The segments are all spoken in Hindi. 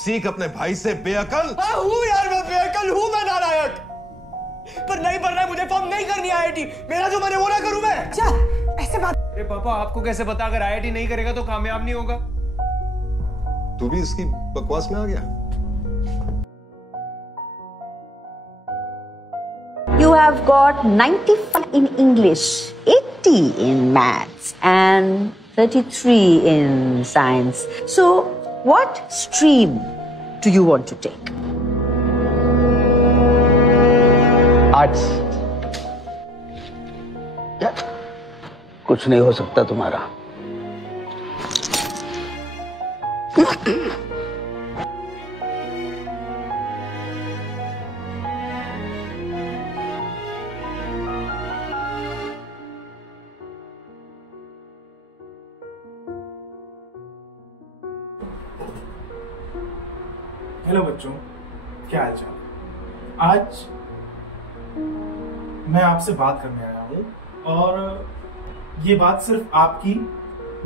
सीख अपने भाई से बेअकल। हूँ यार, मैं बेअकल हूँ, मैं नालायक। पर नहीं बनना है मुझे, फॉर्म नहीं करनी आईआईटी। मेरा जो मन है वो ना करूं मैं। ऐसे बात। अरे पापा, आपको कैसे पता अगर आईआईटी नहीं करेगा तो कामयाब नहीं होगा? तू भी इसकी बकवास में आ गया। You have got 95 in English, 80 in maths, and 33 in science. So, what stream do you want to take? Arts. कुछ नहीं हो सकता तुम्हारा। हेलो बच्चों, क्या हाल चाल? आज मैं आपसे बात करने आया हूं और ये बात सिर्फ आपकी,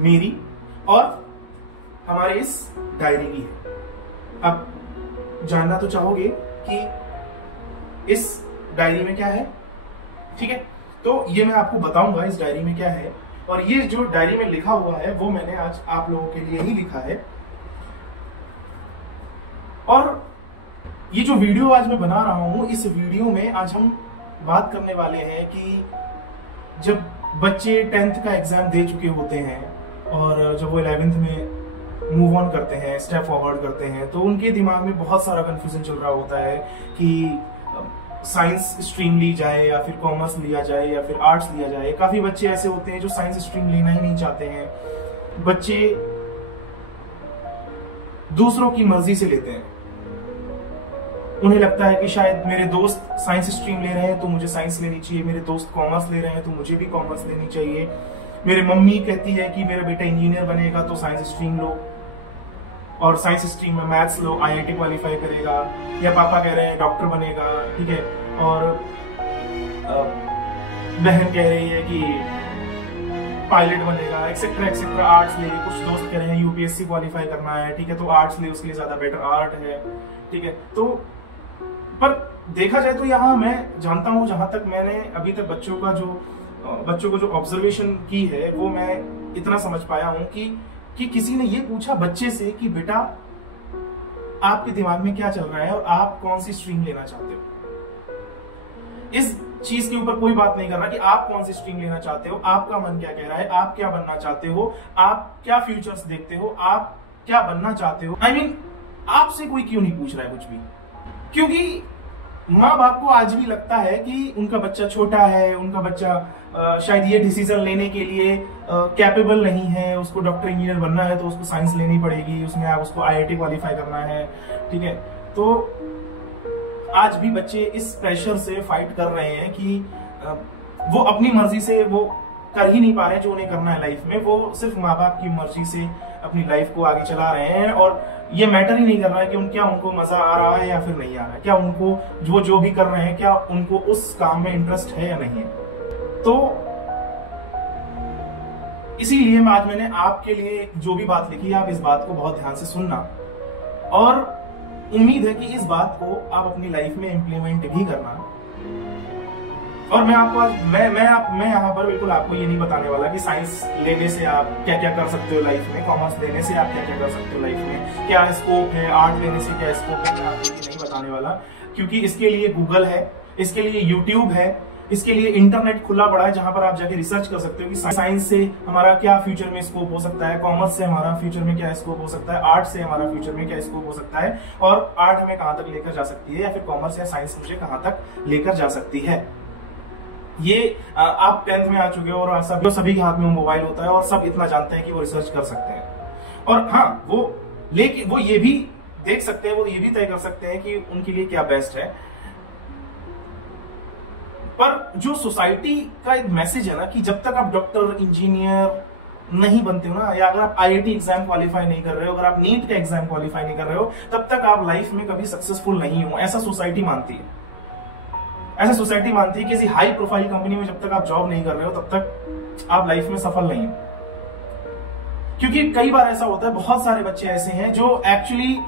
मेरी और हमारे इस डायरी की है। अब जानना तो चाहोगे कि इस डायरी में क्या है, ठीक है? तो ये मैं आपको बताऊंगा इस डायरी में क्या है, और ये जो डायरी में लिखा हुआ है वो मैंने आज आप लोगों के लिए ही लिखा है। और ये जो वीडियो आज मैं बना रहा हूं, इस वीडियो में आज हम बात करने वाले हैं कि जब बच्चे 10th का एग्जाम दे चुके होते हैं और जब वो 11th में मूव ऑन करते हैं, स्टेप फॉरवर्ड करते हैं, तो उनके दिमाग में बहुत सारा कंफ्यूजन चल रहा होता है कि साइंस स्ट्रीम ली जाए या फिर कॉमर्स लिया जाए या फिर आर्ट्स लिया जाए। काफी बच्चे ऐसे होते हैं जो साइंस स्ट्रीम लेना ही नहीं चाहते हैं। बच्चे दूसरों की मर्जी से लेते हैं। उन्हें लगता है कि शायद मेरे दोस्त साइंस स्ट्रीम ले रहे हैं तो मुझे साइंस लेनी चाहिए, मेरे दोस्त कॉमर्स ले रहे हैं तो मुझे भी कॉमर्स लेनी चाहिए, मेरी मम्मी कहती है कि मेरा बेटा इंजीनियर बनेगा तो साइंस स्ट्रीम लो, और साइंस स्ट्रीम में मैथ्स लो, आईआईटी क्वालिफाई करेगा, या पापा कह रहे हैं डॉक्टर बनेगा, ठीक है, और बहन कह रही है कि पायलट बनेगा, एक्सेट्रा एक्सेट्रा। आर्ट्स ले, कुछ दोस्त कह रहे हैं यूपीएससी क्वालिफाई करना है, ठीक है, तो आर्ट्स ले, उसके लिए ज्यादा बेटर आर्ट है, ठीक है। तो पर देखा जाए तो यहाँ मैं जानता हूँ, जहां तक मैंने अभी तक बच्चों को जो ऑब्जर्वेशन की है, वो मैं इतना समझ पाया हूँ कि किसी ने ये पूछा बच्चे से कि बेटा आपके दिमाग में क्या चल रहा है और आप कौन सी स्ट्रीम लेना चाहते हो। इस चीज के ऊपर कोई बात नहीं कर रहा कि आप कौन सी स्ट्रीम लेना चाहते हो, आपका मन क्या कह रहा है, आप क्या बनना चाहते हो, आप क्या फ्यूचर्स देखते हो, आप क्या बनना चाहते हो। I mean, आपसे कोई क्यों नहीं पूछ रहा है कुछ भी, क्योंकि माँ बाप को आज भी लगता है कि उनका बच्चा छोटा है, उनका बच्चा शायद ये डिसीजन लेने के लिए कैपेबल नहीं है, उसको डॉक्टर इंजीनियर बनना है तो उसको साइंस लेनी पड़ेगी, उसमें आप उसको आईआईटी क्वालिफाई करना है, ठीक है। तो आज भी बच्चे इस प्रेशर से फाइट कर रहे हैं कि वो अपनी मर्जी से वो कर ही नहीं पा रहे जो उन्हें करना है लाइफ में, वो सिर्फ माँ बाप की मर्जी से अपनी लाइफ को आगे चला रहे हैं, और ये मैटर ही नहीं कर रहा है कि क्या उनको मजा आ रहा है या फिर नहीं आ रहा है, क्या उनको जो भी कर रहे हैं क्या उनको उस काम में इंटरेस्ट है या नहीं है। तो इसीलिए आज मैंने आपके लिए जो भी बात लिखी है, आप इस बात को बहुत ध्यान से सुनना, और उम्मीद है कि इस बात को आप अपनी लाइफ में इम्प्लीमेंट भी करना। और मैं आपको आज मैं यहाँ पर बिल्कुल आपको ये नहीं बताने वाला कि साइंस लेने से आप क्या क्या कर सकते हो लाइफ में, कॉमर्स लेने से आप क्या क्या कर सकते हो लाइफ में, क्या स्कोप है, आर्ट लेने से क्या स्कोप है, मैं आपको ये नहीं बताने वाला, क्योंकि इसके लिए गूगल है, इसके लिए यूट्यूब है, इसके लिए इंटरनेट खुला पड़ा है जहां पर आप जाके रिसर्च कर सकते हो कि साइंस से हमारा क्या फ्यूचर में स्कोप हो सकता है, कॉमर्स से हमारा फ्यूचर में क्या स्कोप हो सकता है, आर्ट से हमारा फ्यूचर में क्या स्कोप हो सकता है, और आर्ट हमें कहां तक लेकर जा सकती है, या फिर कॉमर्स या साइंस मुझे कहां तक लेकर जा सकती है। ये आप 10th में आ चुके हो और सभी के हाथ में मोबाइल होता है और सब इतना जानते हैं कि वो रिसर्च कर सकते हैं, और हाँ वो ये भी देख सकते हैं, वो ये भी तय कर सकते हैं कि उनके लिए क्या बेस्ट है। पर जो सोसाइटी का एक मैसेज है ना कि जब तक आप डॉक्टर इंजीनियर नहीं बनते हो ना, या अगर आप आईआईटी एग्जाम क्वालिफाई नहीं कर रहे हो, अगर आप नीट का एग्जाम क्वालिफाई नहीं कर रहे हो, तब तक आप लाइफ में कभी सक्सेसफुल नहीं हो, ऐसा सोसाइटी मानती है। ऐसा सोसाइटी मानती है कि किसी हाई प्रोफाइल कंपनी में जब तक आप जॉब नहीं कर रहे हो तब तक आप लाइफ में सफल नहीं हो। क्योंकि कई बार ऐसा होता है, बहुत सारे बच्चे ऐसे हैं जो एक्चुअली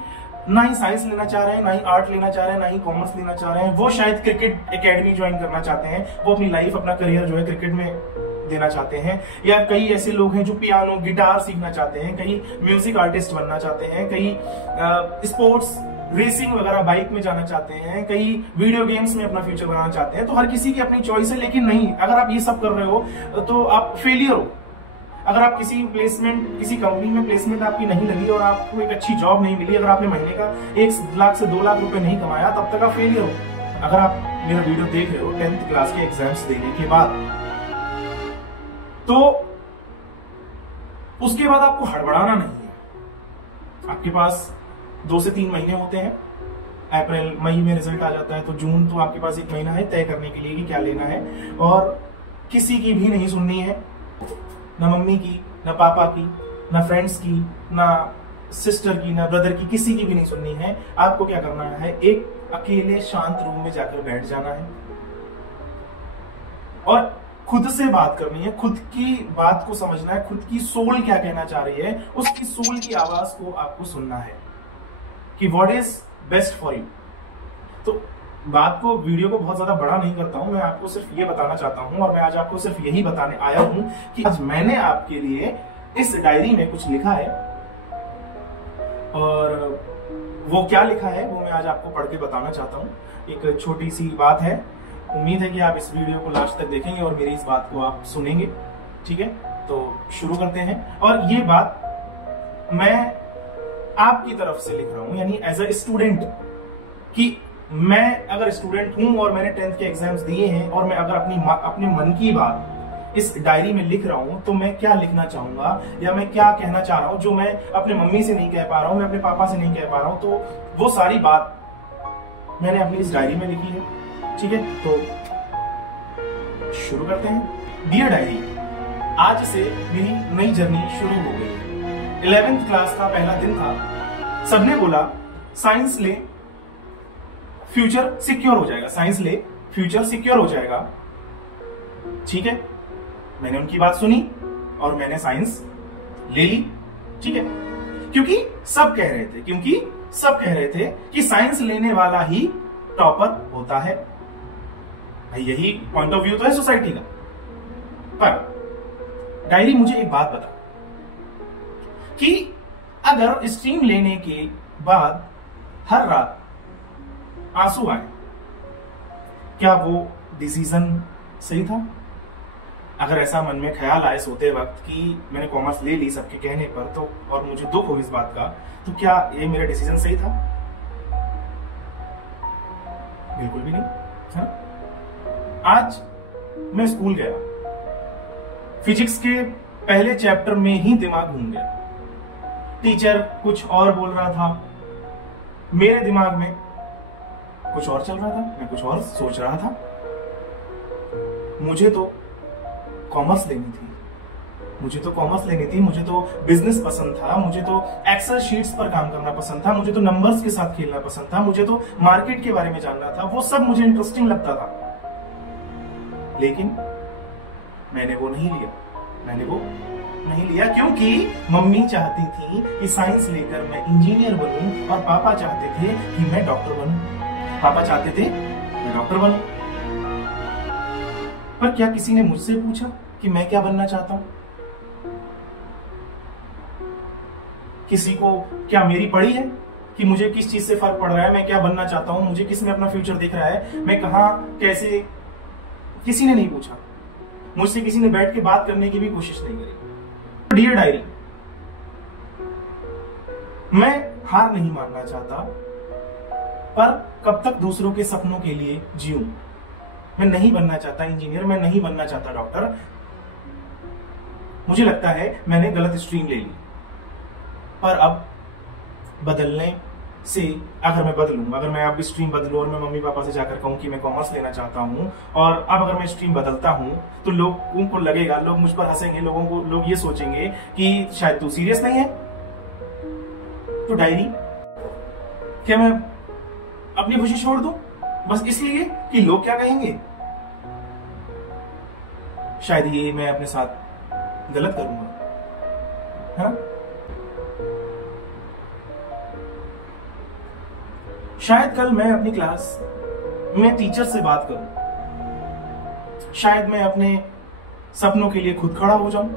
ना ही साइंस लेना चाह रहे हैं, ना ही आर्ट लेना चाह रहे हैं, ना ही कॉमर्स लेना चाह रहे हैं। वो शायद क्रिकेट एकेडमी ज्वाइन करना चाहते हैं, वो अपनी लाइफ, अपना करियर जो है क्रिकेट में देना चाहते हैं। या कई ऐसे लोग हैं जो पियानो, गिटार सीखना चाहते हैं, कई म्यूजिक आर्टिस्ट बनना चाहते हैं, कई स्पोर्ट्स रेसिंग वगैरह बाइक में जाना चाहते हैं, कई वीडियो गेम्स में अपना फ्यूचर बनाना चाहते हैं। तो हर किसी की अपनी चॉइस है, लेकिन नहीं, अगर आप ये सब कर रहे हो तो आप फेलियर हो। अगर आप किसी प्लेसमेंट, किसी कंपनी में प्लेसमेंट आपकी नहीं लगी और आपको एक अच्छी जॉब नहीं मिली, अगर आपने महीने का 1 लाख से 2 लाख रुपए नहीं कमाया, तब तक आप फेलियर हो। अगर आप मेरा वीडियो देख रहे हो 10th क्लास के एग्जाम्स देने के बाद, तो उसके बाद आपको हड़बड़ाना नहीं है। आपके पास 2 से 3 महीने होते हैं। अप्रैल मई में रिजल्ट आ जाता है, तो जून तो आपके पास 1 महीना है तय करने के लिए कि क्या लेना है। और किसी की भी नहीं सुननी है, ना मम्मी की, ना पापा की, ना फ्रेंड्स की, ना सिस्टर की, ना ब्रदर की, किसी की भी नहीं सुननी है। आपको क्या करना है, एक अकेले शांत रूम में जाकर बैठ जाना है और खुद से बात करनी है, खुद की बात को समझना है, खुद की सोल क्या कहना चाह रही है, उसकी सोल की आवाज को आपको सुनना है कि what is best for you. तो बात को, वीडियो को बहुत ज्यादा बड़ा नहीं करता हूं, मैं आपको सिर्फ ये बताना चाहता हूं और मैं आज आपको सिर्फ यही बताने आया हूं कि आज मैंने आपके लिए इस डायरी में कुछ लिखा है और वो क्या लिखा है वो मैं आज आपको पढ़ के बताना चाहता हूं। एक छोटी सी बात है, उम्मीद है कि आप इस वीडियो को लास्ट तक देखेंगे और मेरी इस बात को आप सुनेंगे। ठीक है, तो शुरू करते हैं। और ये बात मैं आपकी तरफ से लिख रहा हूं, यानी एज अ स्टूडेंट, कि मैं अगर स्टूडेंट हूं और मैंने 10th के एग्जाम्स दिए हैं और मैं अगर अपने मन की बात इस डायरी में लिख रहा हूं, तो मैं क्या लिखना चाहूंगा या मैं क्या कहना चाह रहा हूं जो मैं अपने मम्मी से नहीं कह पा रहा हूं, मैं अपने पापा से नहीं कह पा रहा हूं, तो वो सारी बात मैंने अपनी इस डायरी में लिखी है। ठीक है, तो शुरू करते हैं। डियर डायरी, आज से मेरी नई जर्नी शुरू हो गई। 11th क्लास का पहला दिन था। सबने बोला साइंस ले, फ्यूचर सिक्योर हो जाएगा, साइंस ले, फ्यूचर सिक्योर हो जाएगा। ठीक है, मैंने उनकी बात सुनी और मैंने साइंस ले ली। ठीक है, क्योंकि सब कह रहे थे कि साइंस लेने वाला ही टॉपर होता है। भाई यही पॉइंट ऑफ व्यू तो है सोसाइटी का। पर डायरी मुझे एक बात बता कि अगर स्ट्रीम लेने के बाद हर रात आंसू आए, क्या वो डिसीजन सही था? अगर ऐसा मन में ख्याल आए सोते वक्त कि मैंने कॉमर्स ले ली सबके कहने पर, तो और मुझे दुख हो इस बात का, तो क्या ये मेरा डिसीजन सही था? बिल्कुल भी नहीं। हाँ? आज मैं स्कूल गया, फिजिक्स के पहले चैप्टर में ही दिमाग घूम गया। टीचर कुछ और बोल रहा था, मेरे दिमाग में कुछ और चल रहा था, मैं कुछ और सोच रहा था। मुझे तो कॉमर्स लेनी थी, मुझे तो बिजनेस पसंद था, मुझे तो एक्सेल शीट्स पर काम करना पसंद था, मुझे तो नंबर्स के साथ खेलना पसंद था, मुझे तो मार्केट के बारे में जानना था, वो सब मुझे इंटरेस्टिंग लगता था। लेकिन मैंने वो नहीं लिया क्योंकि मम्मी चाहती थी कि साइंस लेकर मैं इंजीनियर बनूं और पापा चाहते थे कि मैं डॉक्टर बनूं। पर क्या किसी ने मुझसे पूछा कि मैं क्या बनना चाहता हूं? किसी को क्या मेरी पड़ी है कि मुझे किस चीज से फर्क पड़ रहा है, मैं क्या बनना चाहता हूं, मुझे किस में अपना फ्यूचर दिख रहा है, मैं कहां कैसे? किसी ने नहीं पूछा मुझसे, किसी ने बैठ के बात करने की भी कोशिश नहीं करी। डियर डायरी, मैं हार नहीं मानना चाहता, पर कब तक दूसरों के सपनों के लिए जीऊं? मैं नहीं बनना चाहता इंजीनियर, मैं नहीं बनना चाहता डॉक्टर। मुझे लगता है मैंने गलत स्ट्रीम ले ली, पर अब बदलने से, अगर मैं अब स्ट्रीम बदलूं और मैं मम्मी पापा से जाकर कहूं कि मैं कॉमर्स लेना चाहता हूं, और अब अगर मैं स्ट्रीम बदलता हूं तो लोगों को लगेगा, लोग मुझ पर हंसेंगे, लोग ये सोचेंगे कि शायद तू सीरियस नहीं है। तो डायरी, क्या मैं अपनी खुशी छोड़ दूं बस इसलिए कि लोग क्या कहेंगे? शायद ये मैं अपने साथ गलत करूंगा। हाँ? शायद कल मैं अपनी क्लास में टीचर से बात करूं, शायद मैं अपने सपनों के लिए खुद खड़ा हो जाऊं,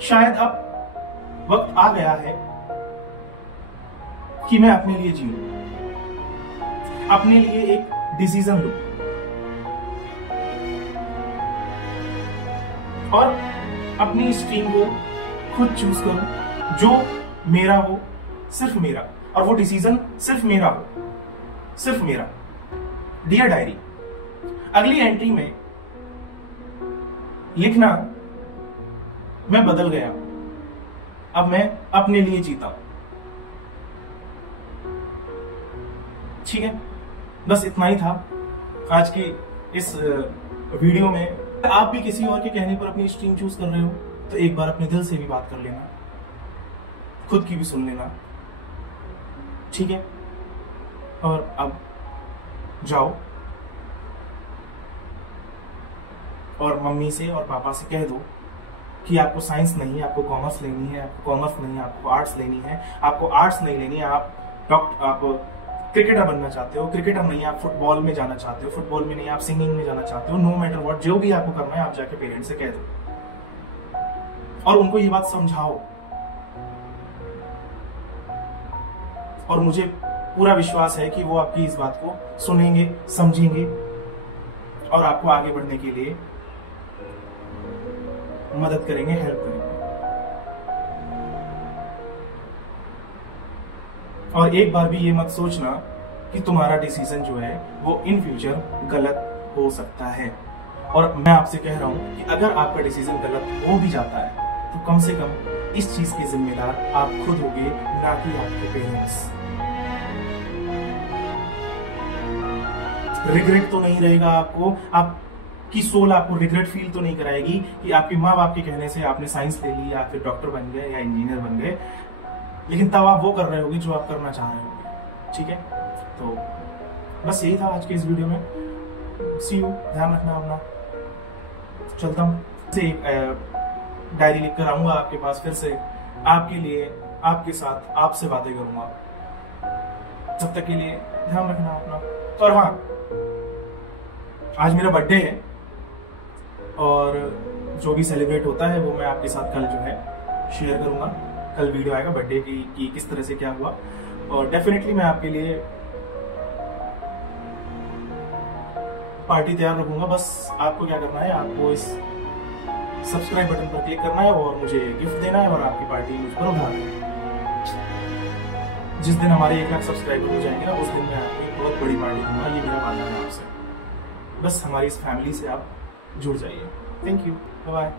शायद अब वक्त आ गया है कि मैं अपने लिए जीऊं, अपने लिए एक डिसीजन लूं और अपनी स्ट्रीम को खुद चूज करूं जो मेरा हो, सिर्फ मेरा, और वो डिसीजन सिर्फ मेरा हो, सिर्फ मेरा। डियर डायरी, अगली एंट्री में लिखना, मैं बदल गया, अब मैं अपने लिए जीता हूं। ठीक है, बस इतना ही था आज की इस वीडियो में। आप भी किसी और के कहने पर अपनी स्ट्रीम चूज कर रहे हो तो एक बार अपने दिल से भी बात कर लेना, खुद की भी सुन लेना, ठीक है। और अब जाओ और मम्मी से और पापा से कह दो कि आपको साइंस नहीं है, आपको कॉमर्स लेनी है, आपको कॉमर्स नहीं है, आपको आर्ट्स लेनी है, आपको आर्ट्स नहीं लेनी है, आप क्रिकेटर बनना चाहते हो, क्रिकेटर नहीं, आप फुटबॉल में जाना चाहते हो, फुटबॉल में नहीं, आप सिंगिंग में जाना चाहते हो, नो मैटर व्हाट, जो भी आपको करना है आप जाके पेरेंट्स से कह दो और उनको ये बात समझाओ। और मुझे पूरा विश्वास है कि वो आपकी इस बात को सुनेंगे, समझेंगे और आपको आगे बढ़ने के लिए मदद करेंगे, हेल्प करेंगे। और एक बार भी ये मत सोचना कि तुम्हारा डिसीजन जो है वो इन फ्यूचर गलत हो सकता है। और मैं आपसे कह रहा हूं कि अगर आपका डिसीजन गलत हो भी जाता है तो कम से कम इस चीज के जिम्मेदार आप खुद होगे, ना कि आपके पेरेंट्स। रिग्रेट तो नहीं रहेगा आपको, आपकी सोल आपको रिग्रेट फील तो नहीं कराएगी कि आपके माँ बाप के कहने से आपने साइंस ले ली या फिर डॉक्टर बन गए या इंजीनियर बन गए, लेकिन तब आप वो कर रहे होगे जो आप करना चाह रहे होगे। ठीक है, तो बस यही था आज के इस वीडियो में। सी यू, ध्यान रखना अपना, चलता हूँ। एक डायरी लिख कर आऊंगा आपके पास, फिर से आपके लिए, आपके साथ, आपसे बातें करूंगा। तब तक के लिए ध्यान रखना अपना। और हाँ, आज मेरा बर्थडे है और जो भी सेलिब्रेट होता है वो मैं आपके साथ कल जो है शेयर करूंगा। कल वीडियो आएगा बर्थडे की किस तरह से क्या हुआ, और डेफिनेटली मैं आपके लिए पार्टी तैयार रखूंगा। बस आपको क्या करना है, आपको इस सब्सक्राइब बटन पर क्लिक करना है और मुझे गिफ्ट देना है और आपकी पार्टी मुझ पर उधार है। जिस दिन हमारे 1 लाख सब्सक्राइबर हो जाएंगे ना, उस दिन मैं आपको एक बहुत बड़ी पार्टी दूंगा, ये मेरा वादा है आपसे। बस हमारी इस फैमिली से आप जुड़ जाइए। Thank you, bye bye.